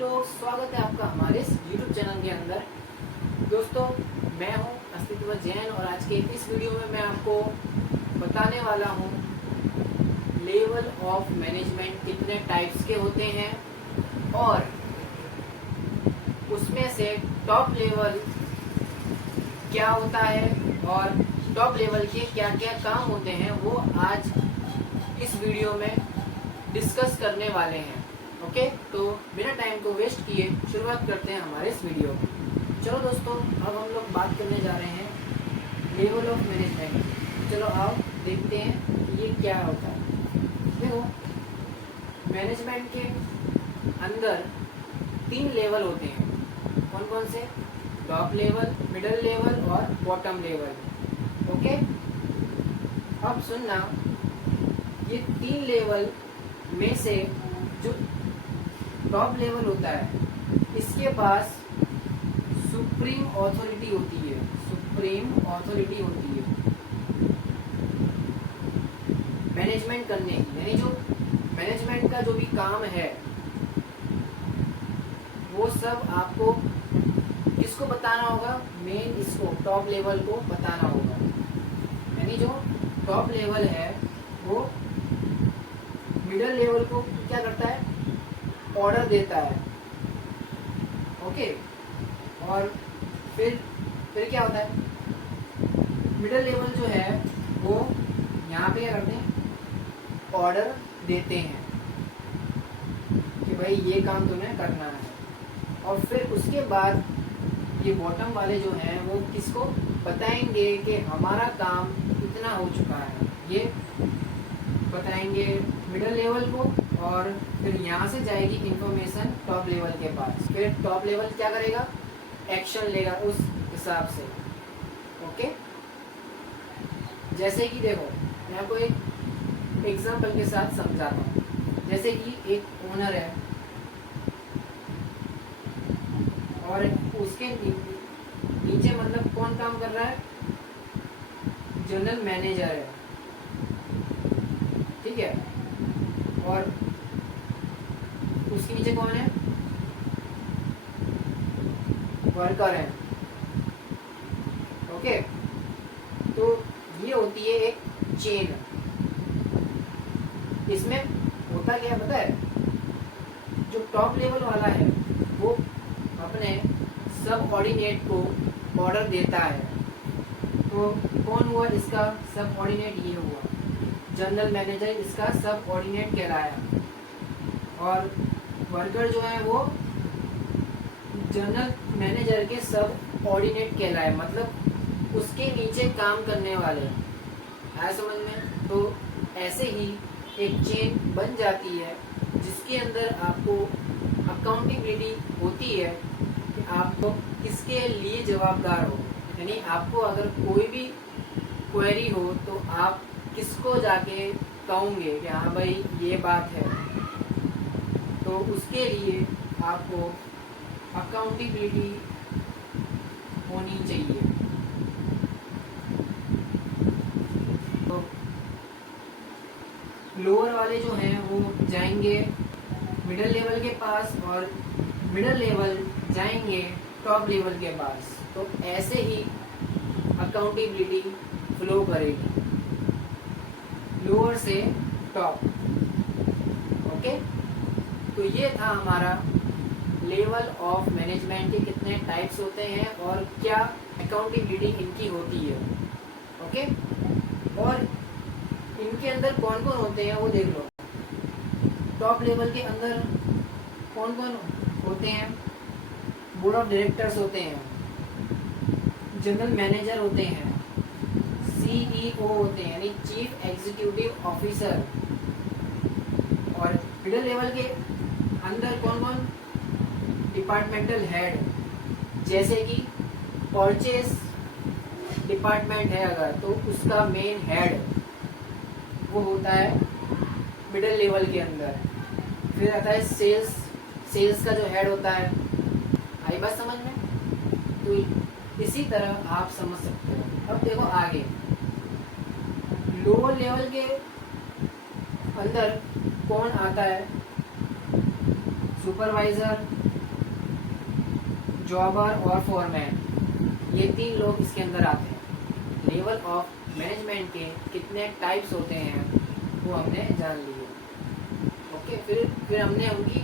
लोग, स्वागत है आपका हमारे इस YouTube चैनल के अंदर। दोस्तों, मैं हूं अस्तित्व जैन और आज के इस वीडियो में मैं आपको बताने वाला हूं लेवल ऑफ मैनेजमेंट कितने टाइप्स के होते हैं और उसमें से टॉप लेवल क्या होता है और टॉप लेवल के क्या क्या काम होते हैं वो आज इस वीडियो में डिस्कस करने वाले हैं। ओके, तो बिना टाइम को वेस्ट किए शुरुआत करते हैं हमारे इस वीडियो की। चलो दोस्तों, अब हम लोग बात करने जा रहे हैं लेवल ऑफ मैनेजमेंट। चलो आओ देखते हैं ये क्या होता है। देखो, मैनेजमेंट के अंदर 3 लेवल होते हैं। कौन कौन से? टॉप लेवल, मिडिल लेवल और बॉटम लेवल। ओके, अब सुनना, ये 3 लेवल में से जो टॉप लेवल होता है इसके पास सुप्रीम अथॉरिटी होती है। सुप्रीम अथॉरिटी होती है मैनेजमेंट करने की, यानी जो मैनेजमेंट का जो भी काम है वो सब आपको किसको बताना होगा? मेन इसको टॉप लेवल को बताना होगा। यानी जो टॉप लेवल है वो मिडिल लेवल को क्या करता है? ऑर्डर देता है। ओके, और फिर क्या होता है? मिडिल लेवल जो है वो यहाँ पे क्या करते हैं? ऑर्डर देते हैं कि भाई ये काम तुम्हें करना है। और फिर उसके बाद ये बॉटम वाले जो हैं वो किसको बताएंगे कि हमारा काम इतना हो चुका है, ये बताएंगे मिडिल लेवल को। और फिर यहाँ से जाएगी इंफॉर्मेशन टॉप लेवल के पास। फिर टॉप लेवल क्या करेगा? एक्शन लेगा उस हिसाब से। ओके, जैसे कि देखो, मैं आपको एक एग्जांपल के साथ समझाता हूँ। जैसे कि एक ओनर है और उसके नीचे मतलब कौन काम कर रहा है? जनरल मैनेजर है, ठीक है। और उसके नीचे कौन है? वर्कर है। ओके, तो ये होती है एक चेन। इसमें होता क्या पता है? जो टॉप लेवल वाला है वो अपने सब ऑर्डिनेट को ऑर्डर देता है। तो कौन हुआ इसका सब ऑर्डिनेट? ये हुआ जनरल मैनेजर, इसका सब ऑर्डिनेट कहलाया। और वर्कर जो है वो जनरल मैनेजर के सब ऑर्डिनेट कहलाए, मतलब उसके नीचे काम करने वाले। आया समझ में? तो ऐसे ही एक चेन बन जाती है जिसके अंदर आपको अकाउंटेबिलिटी होती है कि आपको किसके लिए जवाबदार हो। यानी आपको अगर कोई भी क्वेरी हो तो आप किसको जाके कहोगे कि हाँ भाई ये बात है, तो उसके लिए आपको अकाउंटेबिलिटी होनी चाहिए। तो लोअर वाले जो हैं वो जाएंगे मिडिल लेवल के पास और मिडिल लेवल जाएंगे टॉप लेवल के पास। तो ऐसे ही अकाउंटेबिलिटी फ्लो करेगी लोअर से टॉप। ओके, तो ये था हमारा लेवल ऑफ मैनेजमेंट के कितने टाइप्स होते हैं और क्या अकाउंटेबिलिटी इनकी होती है। ओके, और इनके अंदर कौन कौन होते हैं वो देख लो। टॉप लेवल के अंदर कौन कौन होते हैं? बोर्ड ऑफ डायरेक्टर्स होते हैं, जनरल मैनेजर होते हैं, CEO होते हैं यानी चीफ एग्जीक्यूटिव ऑफिसर। और मिडिल लेवल के अंदर कौन कौन? डिपार्टमेंटल हेड, जैसे कि परचेस डिपार्टमेंट है अगर, तो उसका मेन हेड वो होता है मिडिल लेवल के अंदर। फिर आता है सेल्स का जो हेड होता है। आई बात समझ में? तो इसी तरह आप समझ सकते हो। अब देखो आगे, लोअर लेवल के अंदर कौन आता है? सुपरवाइजर, जॉबर और फोरमैन, ये 3 लोग इसके अंदर आते हैं। लेवल ऑफ मैनेजमेंट के कितने टाइप्स होते हैं वो हमने जान लिए। ओके, फिर हमने उनकी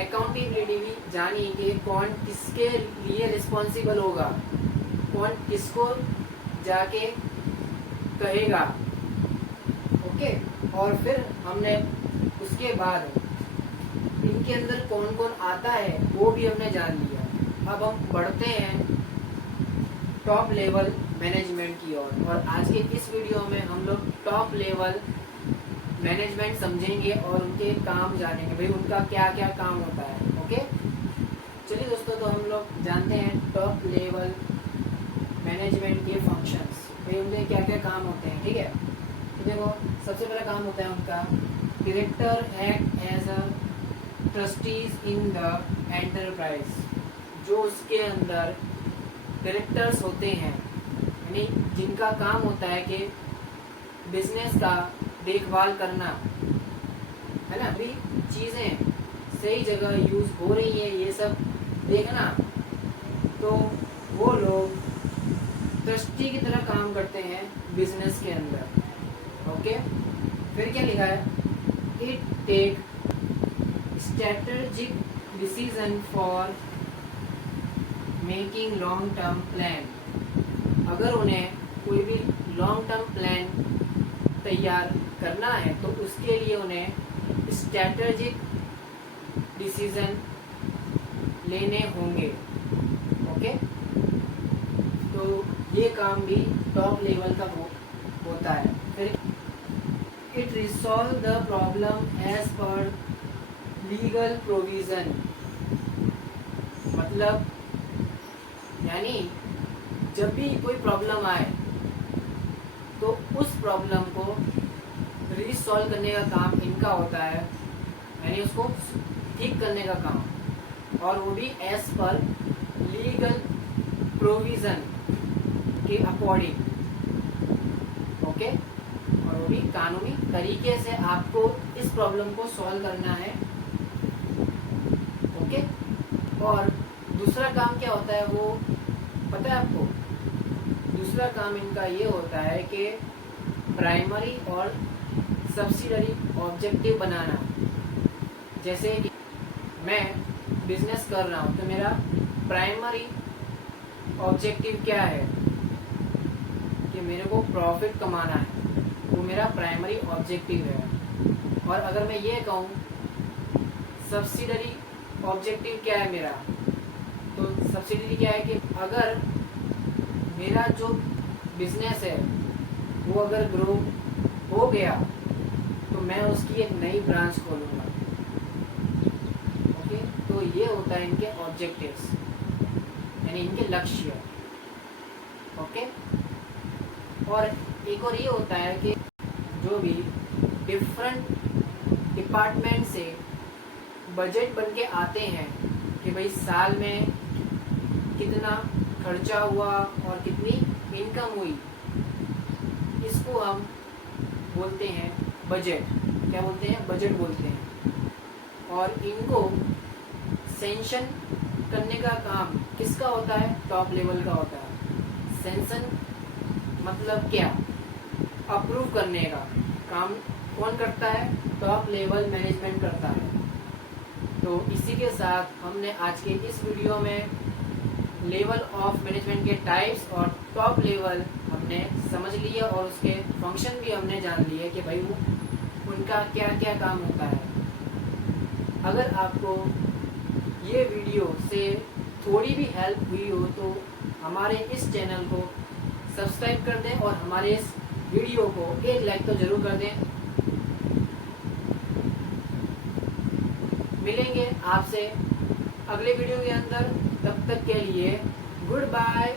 अकाउंटेबिलिटी भी जानी कि कौन किसके लिए रिस्पॉन्सिबल होगा, कौन किसको जाके कहेगा। ओके, और फिर हमने उसके बाद इनके अंदर कौन कौन आता है वो भी हमने जान लिया। अब हम बढ़ते हैं टॉप लेवल मैनेजमेंट की ओर, और आज के इस वीडियो में हम लोग टॉप लेवल मैनेजमेंट समझेंगे और उनके काम जानेंगे, भाई उनका क्या क्या काम होता है। ओके, चलिए दोस्तों, तो हम लोग जानते हैं टॉप लेवल मैनेजमेंट के फंक्शंस, भाई उनके क्या क्या काम होते हैं। ठीक है, तो देखो सबसे पहला काम होता है उनका director act as a trustees in the enterprise. जो उसके अंदर डायरेक्टर्स होते हैं, यानी जिनका काम होता है कि बिजनेस का देखभाल करना, है ना, अभी चीजें सही जगह यूज हो रही है ये सब देखना, तो वो लोग ट्रस्टी की तरह काम करते हैं बिजनेस के अंदर। ओके, फिर क्या लिखा है, it take strategic decision for making long term plan. अगर उन्हें कोई भी लॉन्ग टर्म प्लान तैयार करना है तो उसके लिए उन्हें स्ट्रेटेजिक डिसीजन लेने होंगे। ओके, तो ये काम भी टॉप लेवल का होता है। फिर it resolve the problem as per legal provision, मतलब यानी जब भी कोई प्रॉब्लम आए तो उस प्रॉब्लम को रिसॉल्व करने का काम इनका होता है, यानी उसको ठीक करने का काम, और वो भी एज पर लीगल प्रोविजन के अकॉर्डिंग। ओके, और वो भी कानूनी तरीके से आपको इस प्रॉब्लम को सॉल्व करना है। ओके, और दूसरा काम क्या होता है वो पता है आपको? दूसरा काम इनका ये होता है कि प्राइमरी और सब्सिडरी ऑब्जेक्टिव बनाना। जैसे कि मैं बिजनेस कर रहा हूँ तो मेरा प्राइमरी ऑब्जेक्टिव क्या है कि मेरे को प्रॉफिट कमाना है, वो मेरा प्राइमरी ऑब्जेक्टिव है। और अगर मैं ये कहूँ सब्सिडरी ऑब्जेक्टिव क्या है मेरा, तो सब्सिडरी क्या है कि अगर मेरा जो बिजनेस है वो अगर ग्रो हो गया तो मैं उसकी एक नई ब्रांच खोलूंगा। ओके, तो ये होता है इनके ऑब्जेक्टिव्स, यानी इनके लक्ष्य। ओके, और एक और ये होता है कि जो भी डिफरेंट डिपार्टमेंट से बजट बन के आते हैं कि भाई साल में कितना खर्चा हुआ और कितनी इनकम हुई, इसको हम बोलते हैं बजट। क्या बोलते हैं? बजट बोलते हैं। और इनको सेंशन करने का काम किसका होता है? टॉप लेवल का होता है। सेंशन मतलब क्या? अप्रूव करने का काम कौन करता है? टॉप लेवल मैनेजमेंट करता है। तो इसी के साथ हमने आज के इस वीडियो में लेवल ऑफ मैनेजमेंट के टाइप्स और टॉप लेवल हमने समझ लिया, और उसके फंक्शन भी हमने जान लिए कि भाई वो उनका क्या क्या काम होता है। अगर आपको ये वीडियो से थोड़ी भी हेल्प हुई हो तो हमारे इस चैनल को सब्सक्राइब कर दें और हमारे इस वीडियो को एक लाइक तो जरूर कर दें। मिलेंगे आपसे अगले वीडियो के अंदर, तब तक के लिए गुड बाय।